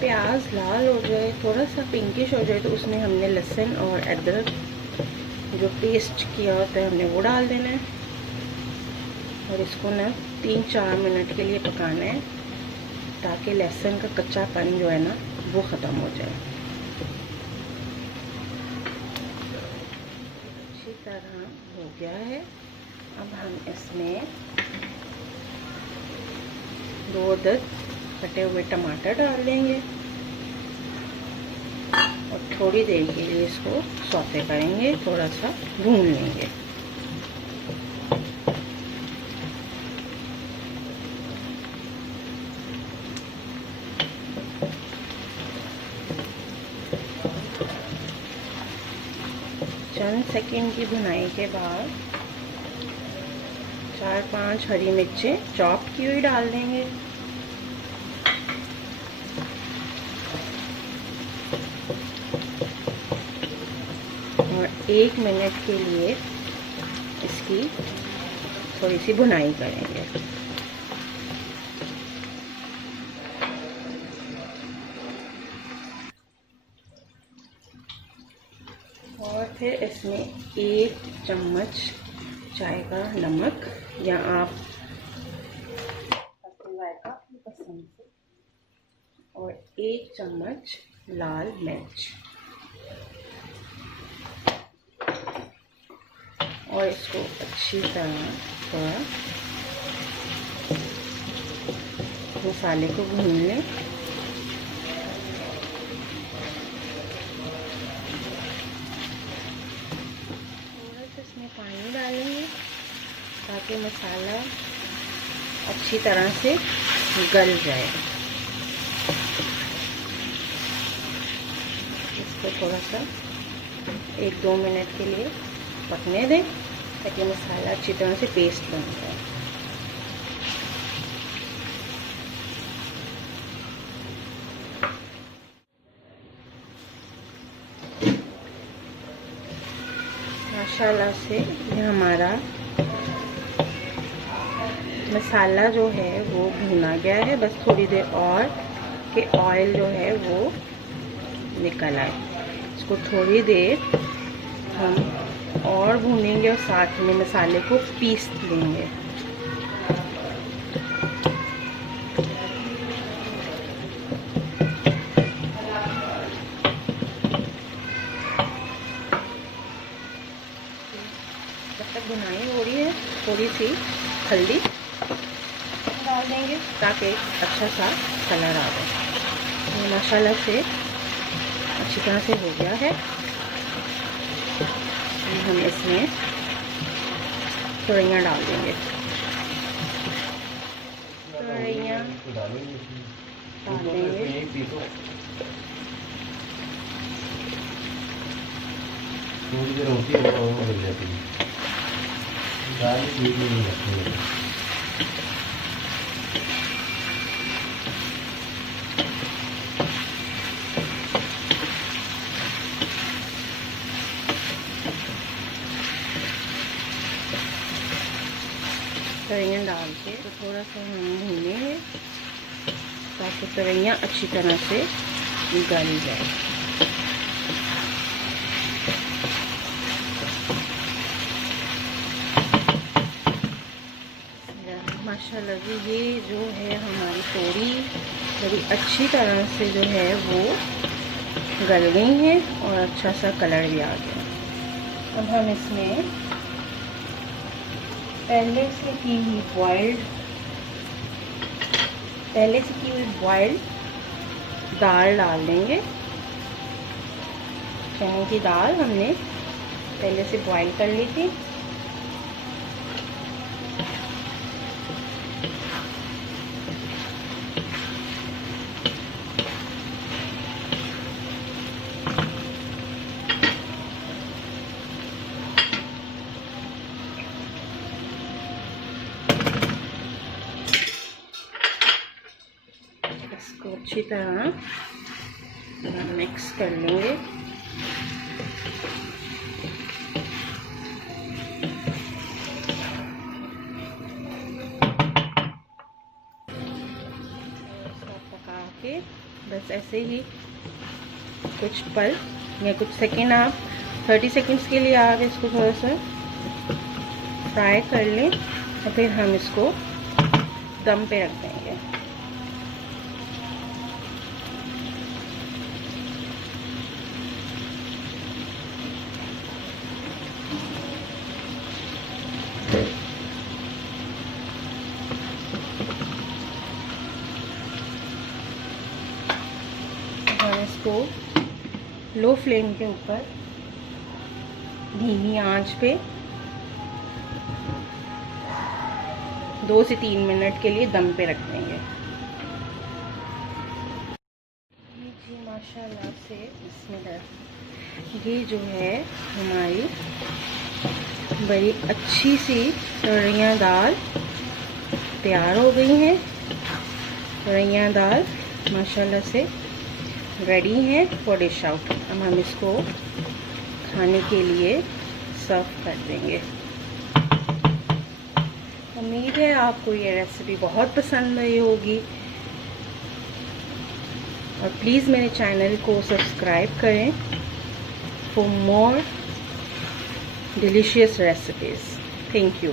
प्याज लाल हो जाए, थोड़ा सा पिंकिश हो जाए, तो उसमें हमने लहसुन और अदरक जो पेस्ट किया होता है हमने वो डाल देना है। और इसको ना 3-4 मिनट के लिए पकाना है, ताकि लहसुन का कच्चापन जो है ना वो ख़त्म हो जाए। अच्छी तरह हो गया है। अब हम इसमें 2 कटे हुए टमाटर डाल देंगे और थोड़ी देर के लिए इसको सौते करेंगे, थोड़ा सा भून लेंगे। चंद सेकंड की भुनाई के बाद 4-5 हरी मिर्चें चॉप की हुई डाल देंगे। और 1 मिनट के लिए इसकी थोड़ी सी भुनाई करेंगे। और फिर इसमें 1 चम्मच चाय का नमक, या आप जायका अपनी पसंद से, और 1 चम्मच लाल मिर्च, और इसको अच्छी तरह थोड़ा मसाले को भून लें। इसमें पानी डालेंगे ताकि मसाला अच्छी तरह से गल जाए। इसको थोड़ा सा 1-2 मिनट के लिए पकने दें, ताकि मसाला अच्छी तरह से पेस्ट बन जाए। माशाल्लाह से ये हमारा मसाला जो है वो भुना गया है। बस थोड़ी देर और कि ऑयल जो है वो निकल आए। इसको थोड़ी देर हम और भूनेंगे और साथ में मसाले को पीस लेंगे। जब तक भुनाई हो रही है, थोड़ी सी हल्दी डाल देंगे ताकि अच्छा सा कलर आ जाए। ये माशाल्लाह से अच्छी तरह से हो गया है। हम इसमें तुरैया डाल देंगे। तुरैया डाल देंगे। थोड़ी देर होती है वो बन जाती है। दाल नहीं रखनी है। तुरैया डाल के तो थोड़ा सा हम भूनेंगे ताकि तुरैया अच्छी तरह से गल जाए। माशाल्लाह जी ये जो है हमारी तोरी बड़ी अच्छी तरह से जो है वो गल गई है और अच्छा सा कलर भी आ गया। अब हम इसमें पहले से की हुई बॉइल्ड दाल डाल देंगे। चने की दाल हमने पहले से बॉईल कर ली थी। इसको अच्छी तरह मिक्स कर लेंगे। इसको पका के बस ऐसे ही कुछ पल या कुछ सेकेंड, आप 30 सेकेंड्स के लिए आप इसको थोड़ा सा फ्राई कर लें और फिर हम इसको दम पे रख देंगे। हम इसको लो फ्लेम के ऊपर धीमी आंच पे 2 से 3 मिनट के लिए दम पे रख देंगे। जी माशाल्लाह से बिस्मिल्लाह, ये जो है हमारी बड़ी अच्छी सी तुरैया दाल तैयार हो गई हैं। तुरैया दाल माशाल्लाह से रेडी है फॉर डिश आउट। अब हम इसको खाने के लिए सर्व कर देंगे। उम्मीद है आपको ये रेसिपी बहुत पसंद आई होगी और प्लीज़ मेरे चैनल को सब्सक्राइब करें for more delicious recipes. Thank you.